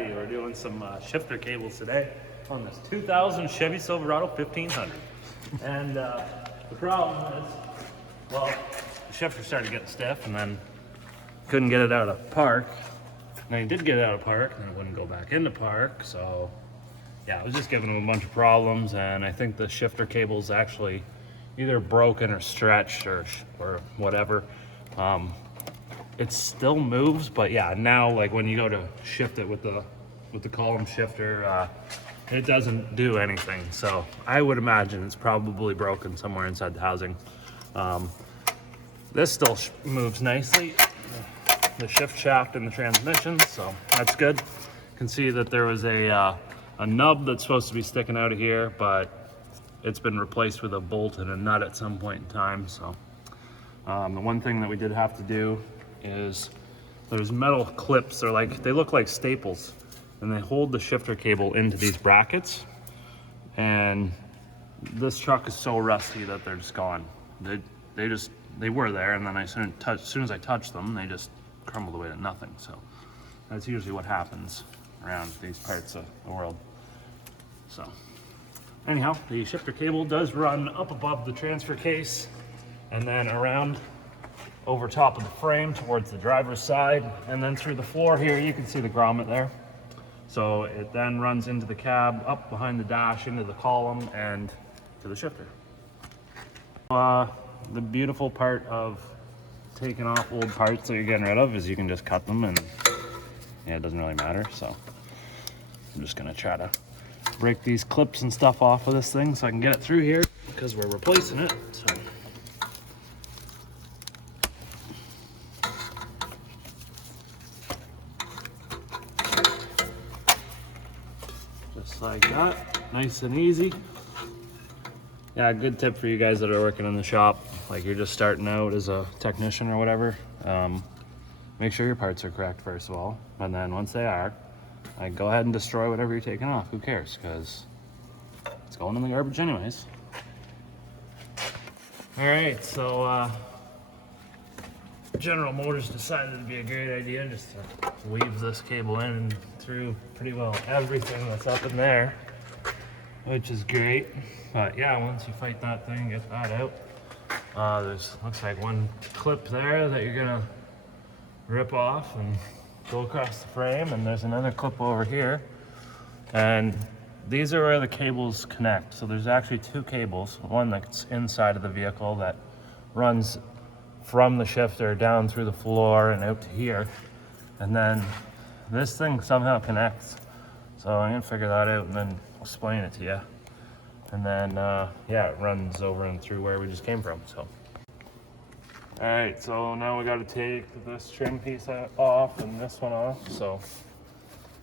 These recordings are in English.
Alrighty, we're doing some shifter cables today on this 2000 Chevy Silverado 1500. And the problem is, well, the shifter started getting stiff and then couldn't get it out of park. Now he did get it out of park and it wouldn't go back into park, so yeah, it was just giving him a bunch of problems, and I think the shifter cable's actually either broken or stretched or whatever. It still moves, but yeah, now like when you go to shift it with the column shifter, it doesn't do anything. So I would imagine it's probably broken somewhere inside the housing. This still moves nicely, the shift shaft and the transmission, so that's good. You can see that there was a nub that's supposed to be sticking out of here, but it's been replaced with a bolt and a nut at some point in time. So the one thing that we did have to do is there's metal clips. They look like staples, and they hold the shifter cable into these brackets. And this truck is so rusty that they're just gone. They were there, and then as soon as I touched them, they just crumbled away to nothing. So that's usually what happens around these parts of the world. So anyhow, the shifter cable does run up above the transfer case and then around over top of the frame towards the driver's side, and then through the floor here. You can see the grommet there. So it then runs into the cab, up behind the dash, into the column, and to the shifter. The beautiful part of taking off old parts that you're getting rid of is you can just cut them, and yeah, it doesn't really matter. So I'm just gonna try to break these clips and stuff off of this thing so I can get it through here, because we're replacing it. So just like that, nice and easy. Yeah, good tip for you guys that are working in the shop, like you're just starting out as a technician or whatever. Make sure your parts are correct first of all, and then once they are, go ahead and destroy whatever you're taking off. Who cares? Because it's going in the garbage anyways. All right, so General Motors decided it'd be a great idea just to weave this cable in and through pretty well everything that's up in there, which is great. But yeah, once you fight that thing, get that out. There's looks like one clip there that you're gonna rip off and go across the frame, and there's another clip over here, and these are where the cables connect. So there's actually two cables, one that's inside of the vehicle that runs from the shifter down through the floor and out to here, and then this thing somehow connects. So I'm gonna figure that out and then explain it to you. And then yeah, it runs over and through where we just came from. So all right, so now we got to take this trim piece off and this one off. So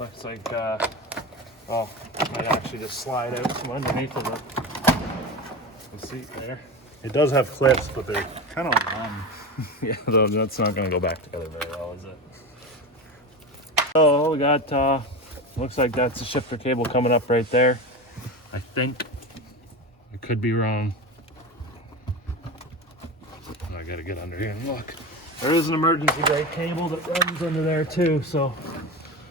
looks like well, it might actually just slide out from underneath of the seat there. It does have clips, but they're kind of long. Yeah, that's not going to go back together very well, is it? So we got looks like that's the shifter cable coming up right there, I think. I could be wrong. I gotta get under here and look. There is an emergency brake cable that runs under there too, so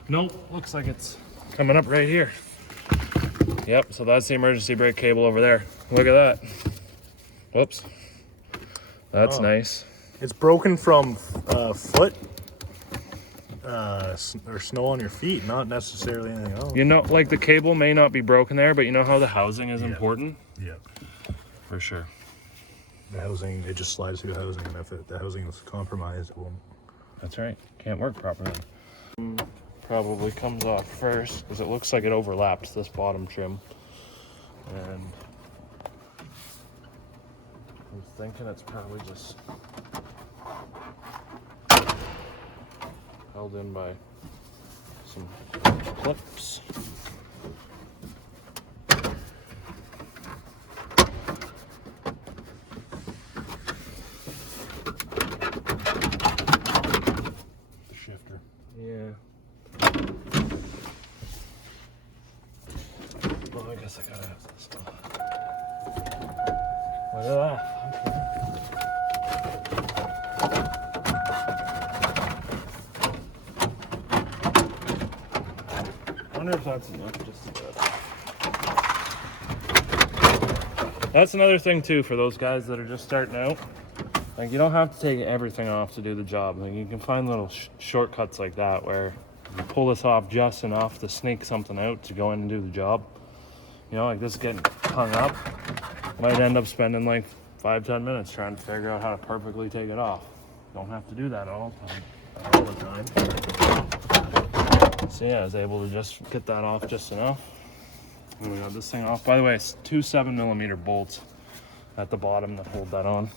nope, looks like it's coming up right here. Yep, so that's the emergency brake cable over there. Look at that. Whoops. That's nice. It's broken from foot or snow on your feet, not necessarily anything else. You know, like the cable may not be broken there, but you know how the housing is important? Yeah. For sure. The housing, it just slides through the housing, and if the housing is compromised, it won't. That's right. Can't work properly. Probably comes off first because it looks like it overlaps this bottom trim. And I'm thinking it's probably just held in by some clips. Yeah. Well, I guess I gotta have this one. Look at that. wonder if that's enough just to That's another thing too for those guys that are just starting out. Like, you don't have to take everything off to do the job. Like, you can find little shortcuts like that where you pull this off just enough to snake something out to go in and do the job. You know, like this getting hung up, might end up spending like 5-10 minutes trying to figure out how to perfectly take it off. Don't have to do that all the time. So yeah, I was able to just get that off just enough. And we got this thing off. By the way, it's 2 7mm bolts at the bottom that hold that on.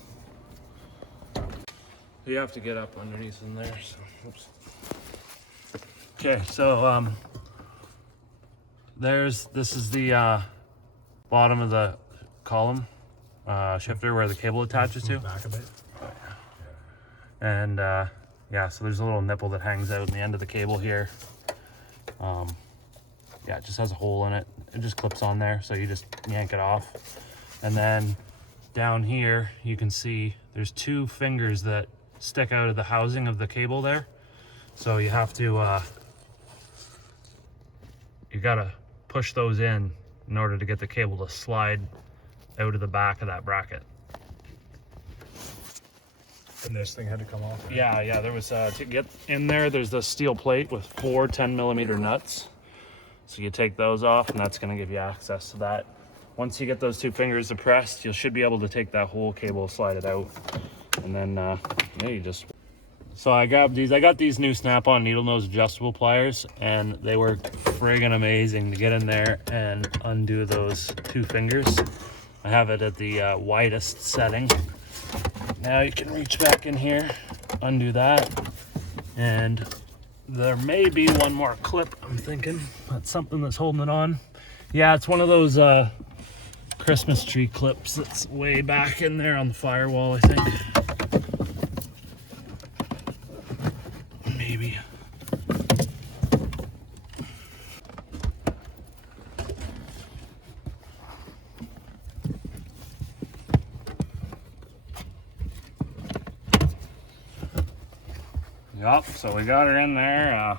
You have to get up underneath in there. So, oops. Okay, so this is the bottom of the column shifter where the cable attaches to. Back a bit. And yeah, so there's a little nipple that hangs out in the end of the cable here. Yeah, it just has a hole in it. It just clips on there, so you just yank it off. And then down here, you can see there's 2 fingers that stick out of the housing of the cable there. So you have to, you gotta push those in order to get the cable to slide out of the back of that bracket. And this thing had to come off. Right? Yeah, there was, to get in there, there's the steel plate with 4 10mm nuts. So you take those off, and that's gonna give you access to that. Once you get those 2 fingers depressed, you should be able to take that whole cable, slide it out, and then, yeah, you just... So I grabbed these. I got these new Snap-on needle nose adjustable pliers, and they were friggin' amazing to get in there and undo those 2 fingers. I have it at the widest setting. Now you can reach back in here, undo that, and there may be one more clip, I'm thinking. That's something that's holding it on. Yeah, it's one of those Christmas tree clips that's way back in there on the firewall, I think. Maybe. Yep, so we got her in there.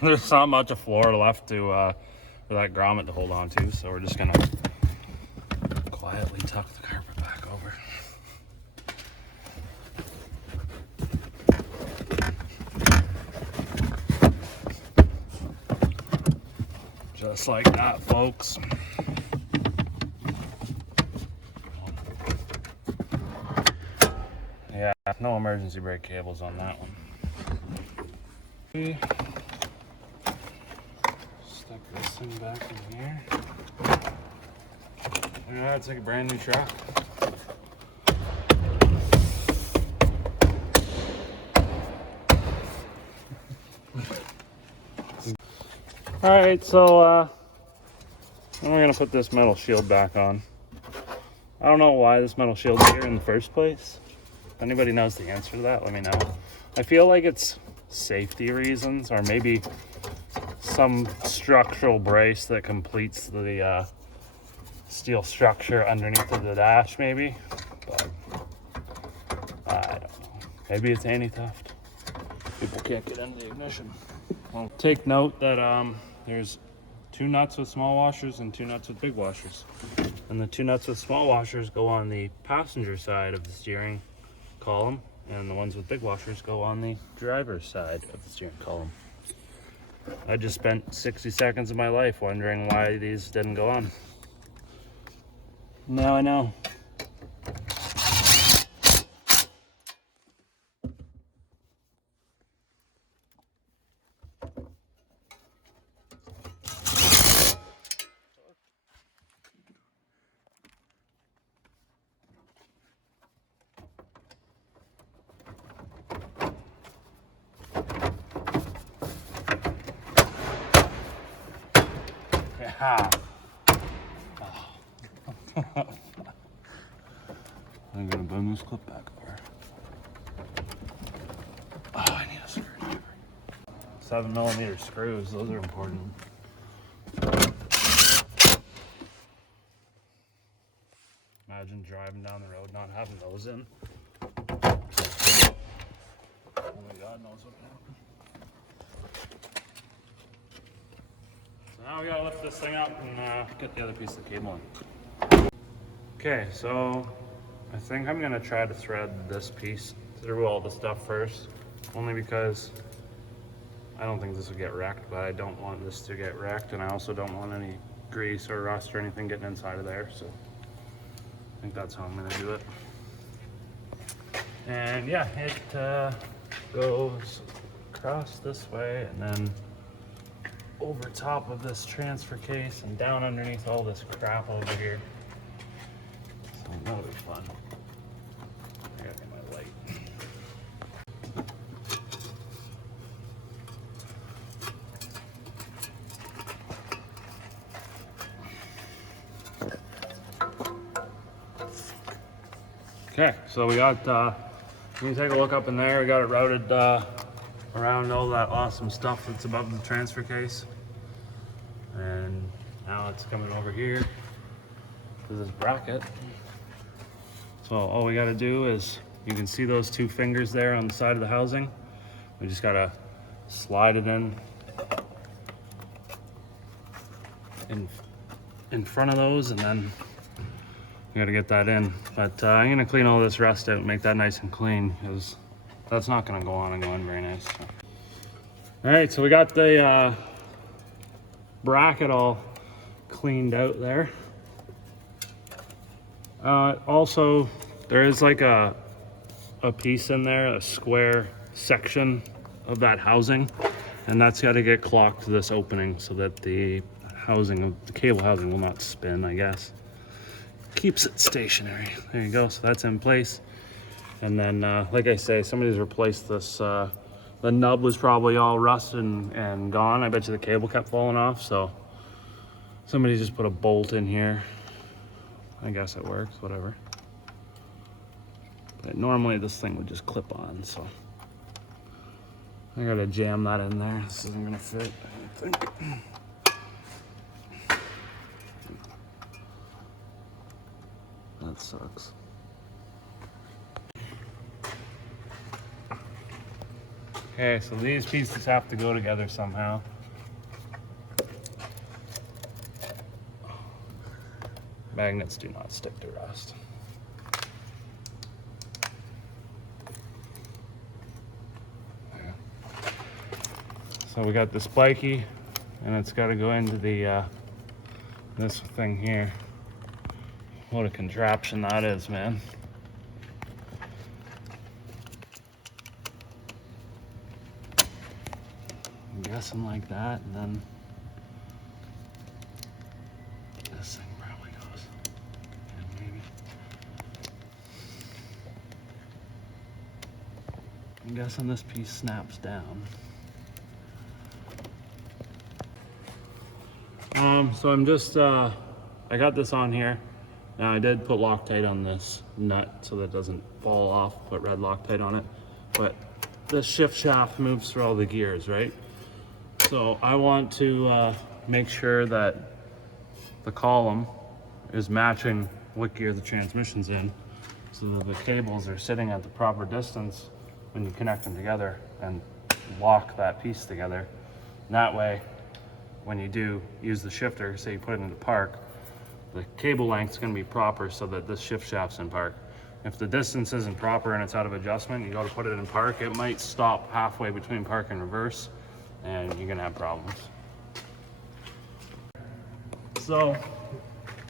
There's not much of floor left to for that grommet to hold on to, so we're just gonna quietly tuck the carpet back over. Just like that, folks. Yeah, no emergency brake cables on that one. Stuck this thing back in here. Yeah, it's like a brand new truck. Alright, so then we're gonna put this metal shield back on. I don't know why this metal shield's here in the first place. If anybody knows the answer to that, let me know. I feel like it's safety reasons, or maybe some structural brace that completes the steel structure underneath of the dash, maybe. But I don't know. Maybe it's anti-theft. People can't get into the ignition. Well, take note that there's 2 nuts with small washers and 2 nuts with big washers. And the 2 nuts with small washers go on the passenger side of the steering column, and the ones with big washers go on the driver's side of the steering column. I just spent 60 seconds of my life wondering why these didn't go on. Now I know. Yeah. Oh. I'm gonna bend this clip back over. Oh, I need a screwdriver. 7mm screws, those are important. Imagine driving down the road not having those in. Only God knows what can happen. Now we gotta lift this thing up and get the other piece of cable in. Okay, so I think I'm gonna try to thread this piece through all the stuff first, only because I don't think this will get wrecked, but I don't want this to get wrecked, and I also don't want any grease or rust or anything getting inside of there, so I think that's how I'm gonna do it. And yeah, it goes across this way and then over top of this transfer case and down underneath all this crap over here. So that'll be fun. I gotta get my light. Okay, so we got, you can take a look up in there. We got it routed around all that awesome stuff that's above the transfer case. And now it's coming over here to this bracket. So all we gotta do is, you can see those two fingers there on the side of the housing. We just gotta slide it in front of those, and then we gotta get that in. But I'm gonna clean all this rust out and make that nice and clean, because that's not gonna go on and go in very nice. So. All right, so we got the bracket all cleaned out there. Also, there is like a piece in there, a square section of that housing, and that's got to get clocked to this opening so that the cable housing will not spin, I guess. Keeps it stationary. There you go, so that's in place. And then, like I say, somebody's replaced this. The nub was probably all rusted and gone. I bet you the cable kept falling off, so somebody just put a bolt in here. I guess it works, whatever. But normally this thing would just clip on, so I gotta jam that in there. This isn't gonna fit, I think. That sucks. Okay, so these pieces have to go together somehow. Magnets do not stick to rust. Yeah. So we got the spiky, and it's got to go into the this thing here. What a contraption that is, man. I'm guessing like that, and then this thing probably goes in, maybe. I'm guessing this piece snaps down. So I'm just, I got this on here. Now I did put Loctite on this nut so that it doesn't fall off, put red Loctite on it. But this shift shaft moves through all the gears, right? So I want to make sure that the column is matching what gear the transmission's in, so that the cables are sitting at the proper distance when you connect them together and lock that piece together. And that way, when you do use the shifter, say you put it into park, the cable length is going to be proper so that this shift shaft's in park. If the distance isn't proper and it's out of adjustment, you go to put it in park, it might stop halfway between park and reverse, and you're going to have problems. So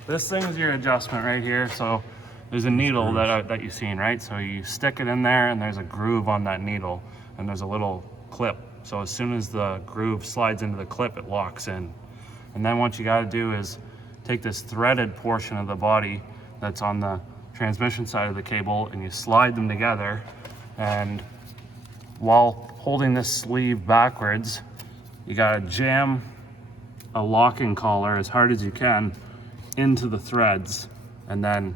this thing is your adjustment right here. So there's a needle that you've seen, right? So you stick it in there, and there's a groove on that needle, and there's a little clip. So as soon as the groove slides into the clip, it locks in. And then what you got to do is take this threaded portion of the body that's on the transmission side of the cable, and you slide them together, and while holding this sleeve backwards, you gotta jam a locking collar as hard as you can into the threads, and then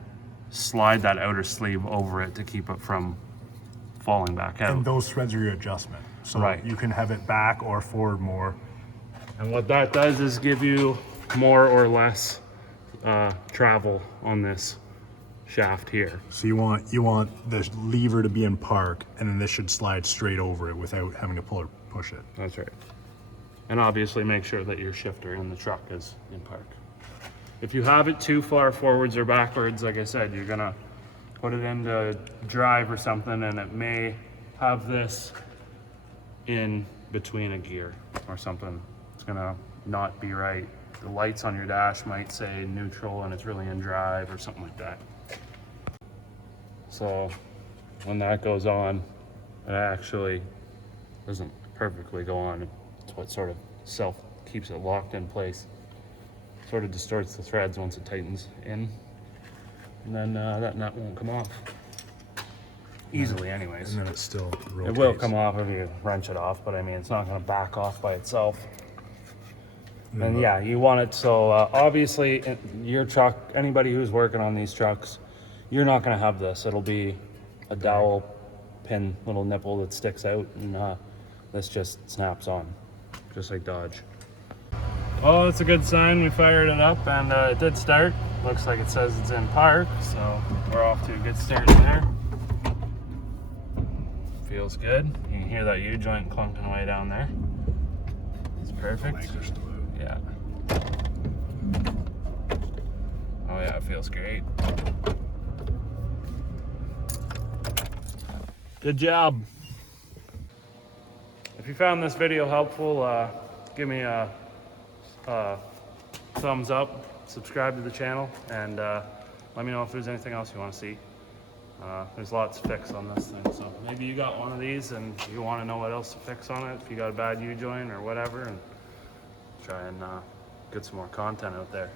slide that outer sleeve over it to keep it from falling back out. And those threads are your adjustment. So Right. you can have it back or forward more. And what that does is give you more or less travel on this shaft here. So you want the lever to be in park, and then this should slide straight over it without having to pull or push it. That's right. And obviously make sure that your shifter in the truck is in park. If you have it too far forwards or backwards, like I said, you're gonna put it into drive or something and it may have this in between a gear or something. It's gonna not be right. The lights on your dash might say neutral and it's really in drive or something like that. So when that goes on, it actually doesn't perfectly go on. It's what sort of keeps it locked in place. Sort of distorts the threads once it tightens in. And then that nut won't come off. Easily anyways. And then it still rotates. It will come off if you wrench it off, but I mean, it's not gonna back off by itself. And yeah, you want it so obviously your truck, anybody who's working on these trucks, you're not gonna have this. It'll be a dowel pin little nipple that sticks out, and this just snaps on, just like Dodge. Well, it's a good sign. We fired it up and it did start. Looks like it says it's in park, so we're off to a good start there. Feels good. You can hear that U-joint clunking away down there. It's perfect. Yeah. Oh yeah, it feels great. Good job. If you found this video helpful, give me a thumbs up, subscribe to the channel, and let me know if there's anything else you want to see. There's lots to fix on this thing, so maybe you got one of these and you want to know what else to fix on it, if you got a bad U-joint or whatever, and try and get some more content out there.